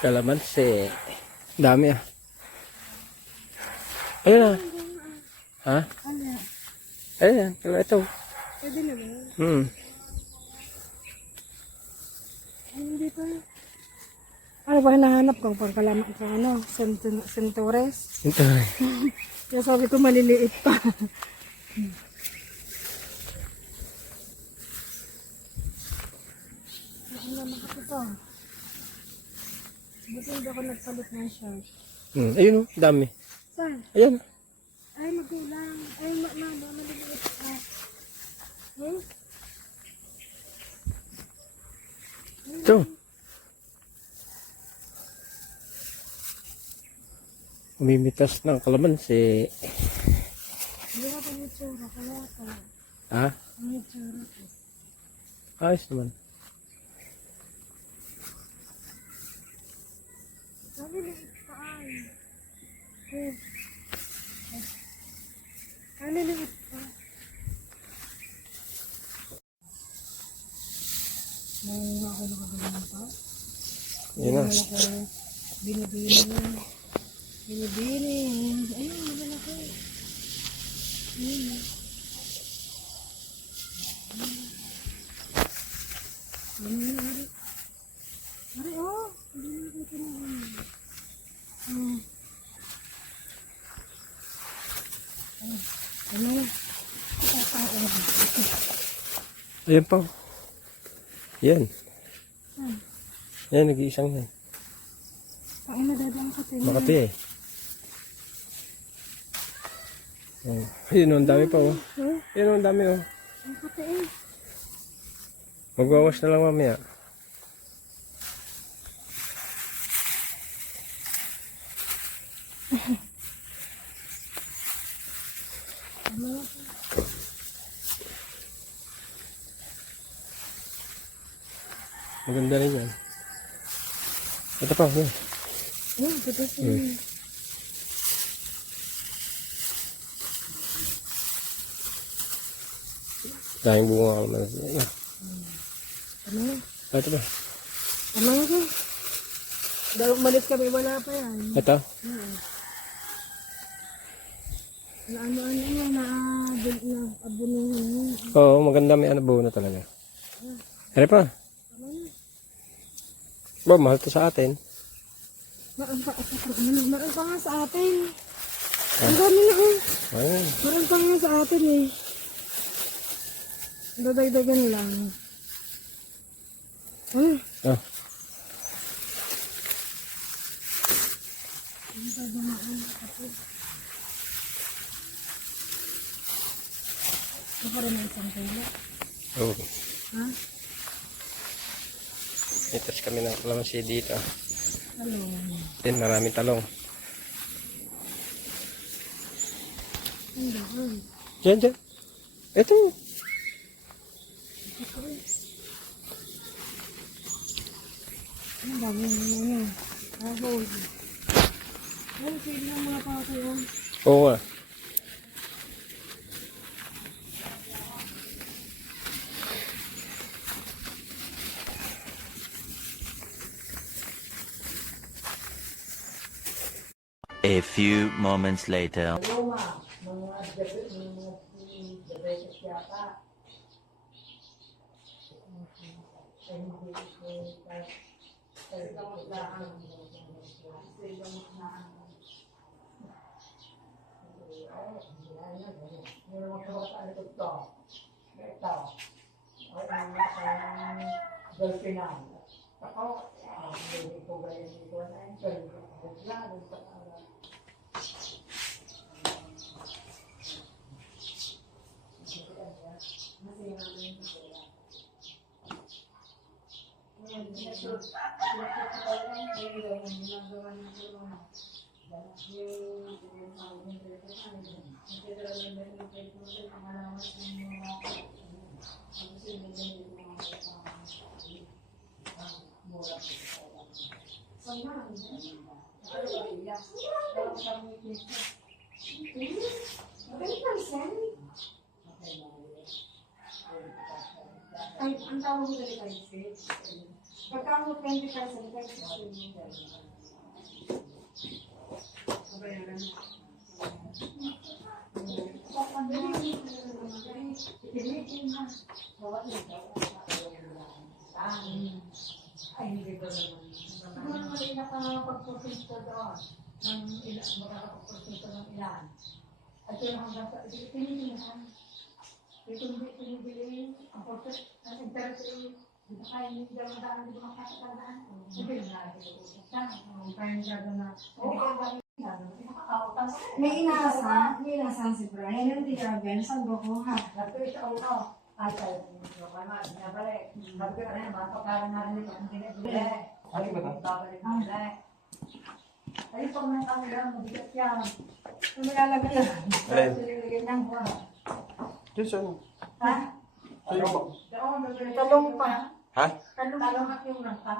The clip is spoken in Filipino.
Kalamansi. Dami ah. Ayun ah. Ha? Ayan, ito. Pwede naman. Hindi pa. Ano ba hinahanap ko? Pangkalaman ka ano? Centores? Ito. Kaya sabi ko maliliit pa. Ano naman kasi ito? Buti hindi ako nagpalit ng shirt. Ayun oh, dami. Saan? Ayan. Ay, magulang. Ay, maliliit pa. Eh? Ito. Umimitas ng kalamansi. Hindi ka pa yung tsura. Kaya ito. Ha? Ang yung tsura ko. Ayos naman. Maliliit pa ay. Eh. Maliliit pa. May ako nakagalan pa. Yun na. Binibini. Binibini. Ayun, malalaki. Ayun. Ayun, ari. Ari, oh. Hindi na nakita na yun. Ano na? Ayan pa. Yan. Yan, nag-iisang yan. Paano na dadaan ka tayo? Makati eh. Oh. Ayun, ang dami pa oh. Ayun, ang dami oh. Ang kati eh. Magwawash na lang mamaya. Maganda rin yan. Ito pa. Yan. Oh, ganda siya. Dahing bunga ka naman. Yan. Ano? Ito pa. Ano ko? Dahil umalis kami, wala pa yan. Ito. Ano yan, abunuhin. Oo, maganda, may buo na talaga. Ano pa? Ba, mahal to sa atin. Meron pa nga sa atin. Ang dami na eh. Ayun. Meron pa nga sa atin eh. Dadagdagan lang. Ah. Baka rin ang isang kilo. Oo. Ha? Itas kami ng kalamansi dito. Talong. Then maraming talong. Ang dami. Diyan, diyan. Ito. Ang dami na ahol. Ano sila ng mga pato yan? Oo nga. A few moments later. Ay, ang tawag mo dali kayo, pagka mo 20%, kayo 16 mo. Kabayaran. Ay, hindi ko naman. Siguro naman nakakapag-porsinto doon. Ng ilan, makakapag-porsinto ng ilan. At yun hanggang sa, tinitinahan. Kung pinibili, ang interest rate, di ba kaya hindi daw daan, di ba makakatandaan? Hindi na natin ito. Ang parang gano'n na, hindi ka ba nakakautas? May inaasahan si Brian, hindi ka Ben, saan ba ko ha? Sabi ko sa ulo, ay, nabalik. Sabi ko na, mapakaran na rin ito, hindi na bili. Ate ba ito? Babalik na bili. Ay, pag may kamera, mabigat yan. Ano nilalagay yan? Alin? Sililagyan ng buwan. Diyos, ano? Ha? Sa'yo ba? Doon, Talong pa. Ha? Talong at yung rangka.